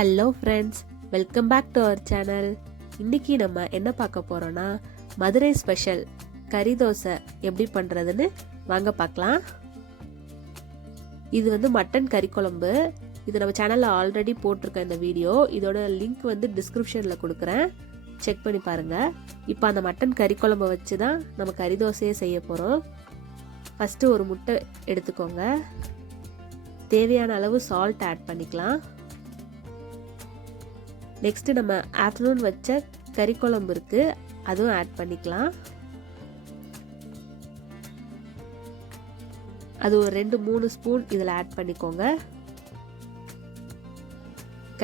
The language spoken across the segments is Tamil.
Hello friends, welcome back to our channel. இன்னைக்கு நம்ம என்ன பார்க்க போறோம்னா மதுரை ஸ்பெஷல் கறி தோசை எப்படி பண்ணுறதுன்னு வாங்க பார்க்கலாம். இது வந்து மட்டன் கறி குழம்பு. இது நம்ம சேனலில் ஆல்ரெடி போட்டிருக்கேன் இந்த வீடியோ. இதோட லிங்க் வந்து டிஸ்கிரிப்ஷனில் கொடுக்குறேன், செக் பண்ணி பாருங்கள். இப்போ அந்த மட்டன் கறி குழம்பை வச்சு தான் நம்ம கறி தோசையே செய்ய போகிறோம். ஃபஸ்ட்டு ஒரு முட்டை எடுத்துக்கோங்க. தேவையான அளவு சால்ட் ஆட் பண்ணிக்கலாம். நெக்ஸ்ட்டு நம்ம ஆஃப்டர்நூன் வச்ச கறி குழம்பு இருக்குது, அதுவும் ஆட் பண்ணிக்கலாம். அது ஒரு 2-3 ஸ்பூன் இதில் ஆட் பண்ணிக்கோங்க.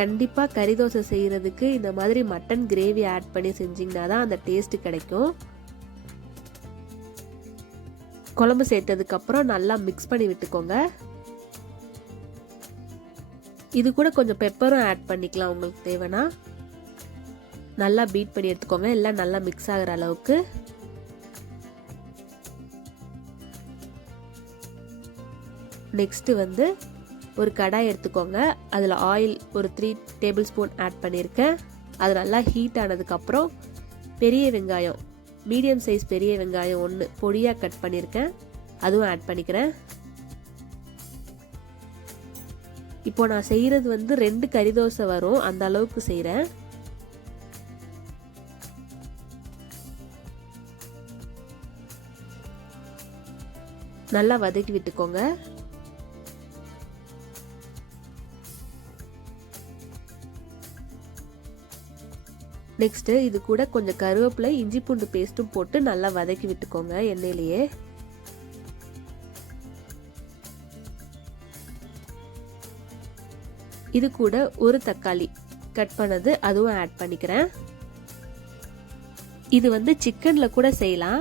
கண்டிப்பாக கறி தோசை செய்கிறதுக்கு இந்த மாதிரி மட்டன் கிரேவி ஆட் பண்ணி செஞ்சிங்கன்னா தான் அந்த டேஸ்ட்டு கிடைக்கும். குழம்பு சேர்த்ததுக்கப்புறம் நல்லா மிக்ஸ் பண்ணி விட்டுக்கோங்க. இது கூட கொஞ்சம் பெப்பரும் ஆட் பண்ணிக்கலாம் உங்களுக்கு தேவைன்னா. நல்லா பீட் பண்ணி எடுத்துக்கோங்க, எல்லாம் நல்லா மிக்ஸ் ஆகிற அளவுக்கு. நெக்ஸ்ட்டு வந்து ஒரு கடாய் எடுத்துக்கோங்க. அதில் ஆயில் ஒரு 3 டேபிள் ஸ்பூன் ஆட் பண்ணியிருக்கேன். அது நல்லா ஹீட் ஆனதுக்கப்புறம் பெரிய வெங்காயம், மீடியம் சைஸ் பெரிய வெங்காயம் 1 பொடியாக கட் பண்ணியிருக்கேன், அதுவும் ஆட் பண்ணிக்கிறேன். இப்போ நான் செய்கிறது வந்து 2 கறி தோசை வரும், அந்த அளவுக்கு செய்கிறேன். நல்லா வதக்கி விட்டுக்கோங்க. நெக்ஸ்ட்டு இது கூட கொஞ்சம் கருவேப்பிலை, இஞ்சி பூண்டு பேஸ்ட்டும் போட்டு நல்லா வதக்கி விட்டுக்கோங்க எண்ணெயிலேயே. இது கூட ஒரு தக்காளி கட் பண்ணது, அதுவும் ஆட் பண்ணிக்கிறேன். இது வந்து சிக்கனில் கூட செய்யலாம்.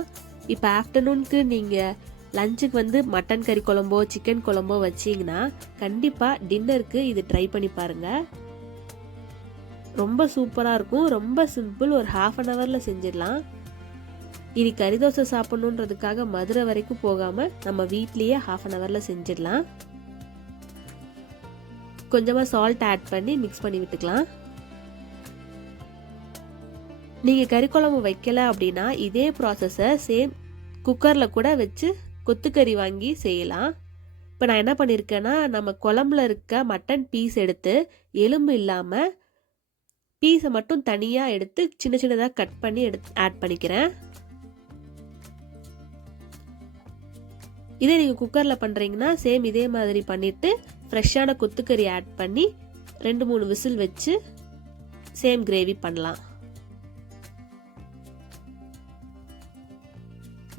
இப்போ ஆஃப்டர்நூனுக்கு நீங்கள் லஞ்சுக்கு வந்து மட்டன் கறி குழம்போ சிக்கன் குழம்போ வச்சிங்கன்னா கண்டிப்பாக டின்னருக்கு இது ட்ரை பண்ணி பாருங்கள். ரொம்ப சூப்பராக இருக்கும். ரொம்ப சிம்பிள், ஒரு 1/2 ஹவரில் செஞ்சிடலாம். இனி கறி தோசை சாப்பிட்ணுன்றதுக்காக மதுரை வரைக்கும் போகாமல் நம்ம வீட்லேயே 1/2 ஹவரில் செஞ்சிடலாம். கொஞ்சமாக சால்ட் ஆட் பண்ணி மிக்ஸ் பண்ணி விட்டுக்கலாம். நீங்கள் கறி குழம்பு வைக்கல அப்படின்னா இதே ப்ராசஸை சேம் குக்கரில் கூட வச்சு கொத்துக்கறி வாங்கி செய்யலாம். இப்போ நான் என்ன பண்ணியிருக்கேன்னா, நம்ம குழம்புல இருக்க மட்டன் பீஸ் எடுத்து எலும்பு இல்லாமல் பீஸை மட்டும் தனியாக எடுத்து சின்ன சின்னதாக கட் பண்ணி ஆட் பண்ணிக்கிறேன். இதே நீங்கள் குக்கரில் பண்ணுறீங்கன்னா சேம் இதே மாதிரி பண்ணிவிட்டு ஃப்ரெஷ்ஷான கொத்துக்கறி ஆட் பண்ணி 2-3 விசில் வச்சு சேம் கிரேவி பண்ணலாம்.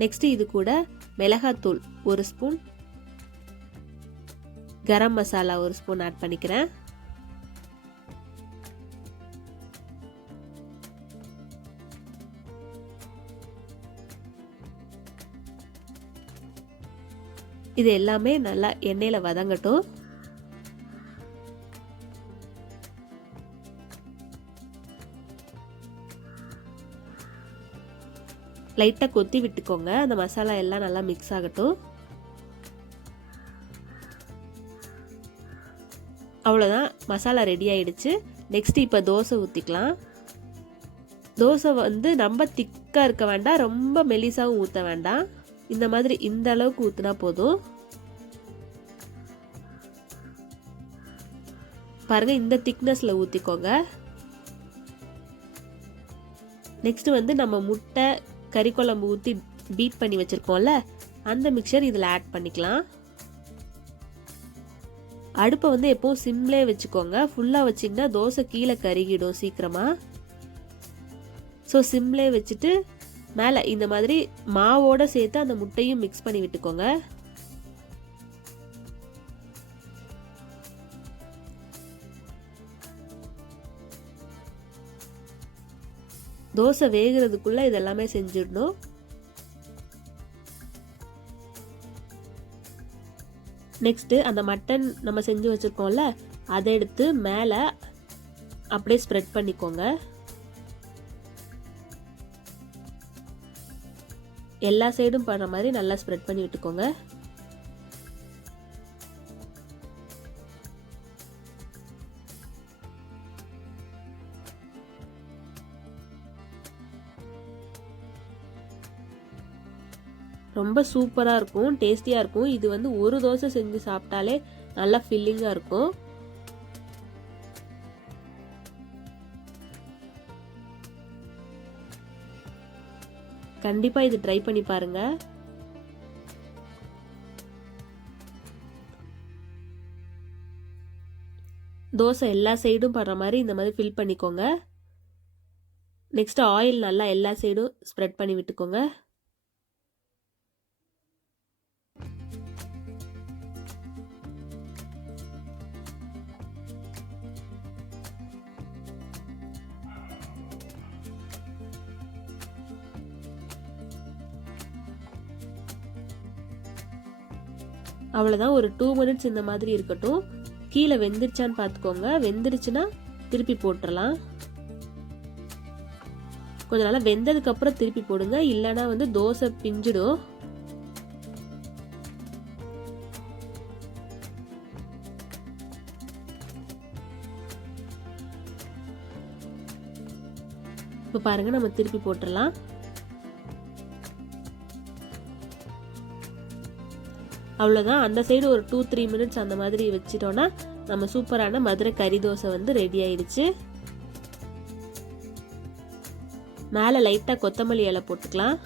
நெக்ஸ்ட்டு இது கூட மிளகாத்தூள் 1 spoon, garam masala 1 spoon add பண்ணிக்கிறேன். இது எல்லாமே நல்லா எண்ணெயில் வதங்கட்டும். லைட்டாக கொத்தி விட்டுக்கோங்க, அந்த மசாலா எல்லாம் நல்லா மிக்ஸ் ஆகட்டும். அவ்வளோதான், மசாலா ரெடி ஆயிடுச்சு. நெக்ஸ்ட் இப்போ தோசை ஊற்றிக்கலாம். தோசை வந்து ரொம்ப திக்காக இருக்க வேண்டாம், ரொம்ப மெலிசாவும் ஊற்ற வேண்டாம். இந்த மாதிரி இந்த அளவுக்கு ஊற்றினா போதும். பாருங்க, இந்த திக்னஸில் ஊற்றிக்கோங்க. நெக்ஸ்ட் வந்து நம்ம முட்டை கறி குழம்பு ஊற்றி பீட் பண்ணி வச்சுருக்கோம்ல, அந்த மிக்சர் இதில் ஆட் பண்ணிக்கலாம். அடுப்பை வந்து எப்போவும் சிம்லே வச்சுக்கோங்க. ஃபுல்லாக வச்சிங்கன்னா தோசை கீழே கருகிடும் சீக்கிரமாக. ஸோ சிம்லே வச்சுட்டு மேலே இந்த மாதிரி மாவோடு சேர்த்து அந்த முட்டையும் மிக்ஸ் பண்ணி விட்டுக்கோங்க. தோசை வேகிறதுக்குள்ள இதெல்லாமே செஞ்சிடணும். நெக்ஸ்ட்டு அந்த மட்டன் நம்ம செஞ்சு வச்சுருக்கோம்ல, அதை எடுத்து மேலே அப்படியே ஸ்ப்ரெட் பண்ணிக்கோங்க. எல்லா சைடும் பண்ணுற மாதிரி நல்லா ஸ்ப்ரெட் பண்ணி விட்டுக்கோங்க. ரொம்ப சூப்பராக இருக்கும், டேஸ்டியாக இருக்கும். இது வந்து ஒரு தோசை செஞ்சு சாப்பிட்டாலே நல்லா ஃபில்லிங்காக இருக்கும். கண்டிப்பாக இது ட்ரை பண்ணி பாருங்க. தோசை எல்லா சைடும் படுற மாதிரி இந்த மாதிரி ஃபில் பண்ணிக்கோங்க. நெக்ஸ்ட் ஆயில் நல்லா எல்லா சைடும் ஸ்ப்ரெட் பண்ணி விட்டுக்கோங்க. அவ்வளோதான், ஒரு 2 மினிட்ஸ் இந்த மாதிரி இருக்கட்டும். கீழே வெந்துருச்சான்னு பார்த்துக்கோங்க. வெந்துருச்சுன்னா திருப்பி போட்டுடலாம். கொஞ்ச நாளா வெந்ததுக்கு அப்புறம் திருப்பி போடுங்க, இல்லைன்னா வந்து தோசை பிஞ்சிடும். இப்போ பாருங்க, நம்ம திருப்பி போட்டுடலாம். அவ்வளோதான், அந்த சைடு ஒரு 2-3 மினிட்ஸ் அந்த மாதிரி வச்சிட்டோன்னா நம்ம சூப்பரான மதுரை கறி தோசை வந்து ரெடி ஆயிடுச்சு. மேலே லைட்டாக கொத்தமல்லி இலை போட்டுக்கலாம்.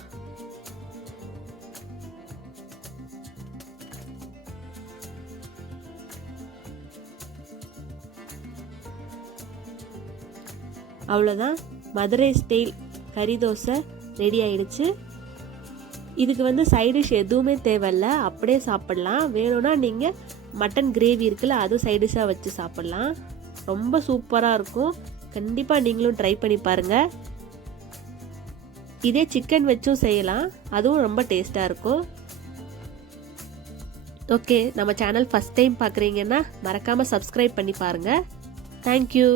அவ்வளோதான், மதுரை ஸ்டைல் கறி தோசை ரெடி ஆயிடுச்சு. இதுக்கு வந்து சைட் டிஷ் எதுவுமே தேவையில்ல, அப்படியே சாப்பிடலாம். வேணும்னா நீங்கள் மட்டன் கிரேவி இருக்குல்ல, அது சைட் டிஷ்ஷாக வச்சு சாப்பிடலாம். ரொம்ப சூப்பராக இருக்கும். கண்டிப்பாக நீங்களும் ட்ரை பண்ணி பாருங்கள். இதே சிக்கன் வச்சும் செய்யலாம், அதுவும் ரொம்ப டேஸ்ட்டாக இருக்கும். ஓகே, நம்ம சேனல் ஃபஸ்ட் டைம் பார்க்குறீங்கன்னா மறக்காமல் சப்ஸ்கிரைப் பண்ணி பாருங்கள். தேங்க்யூ.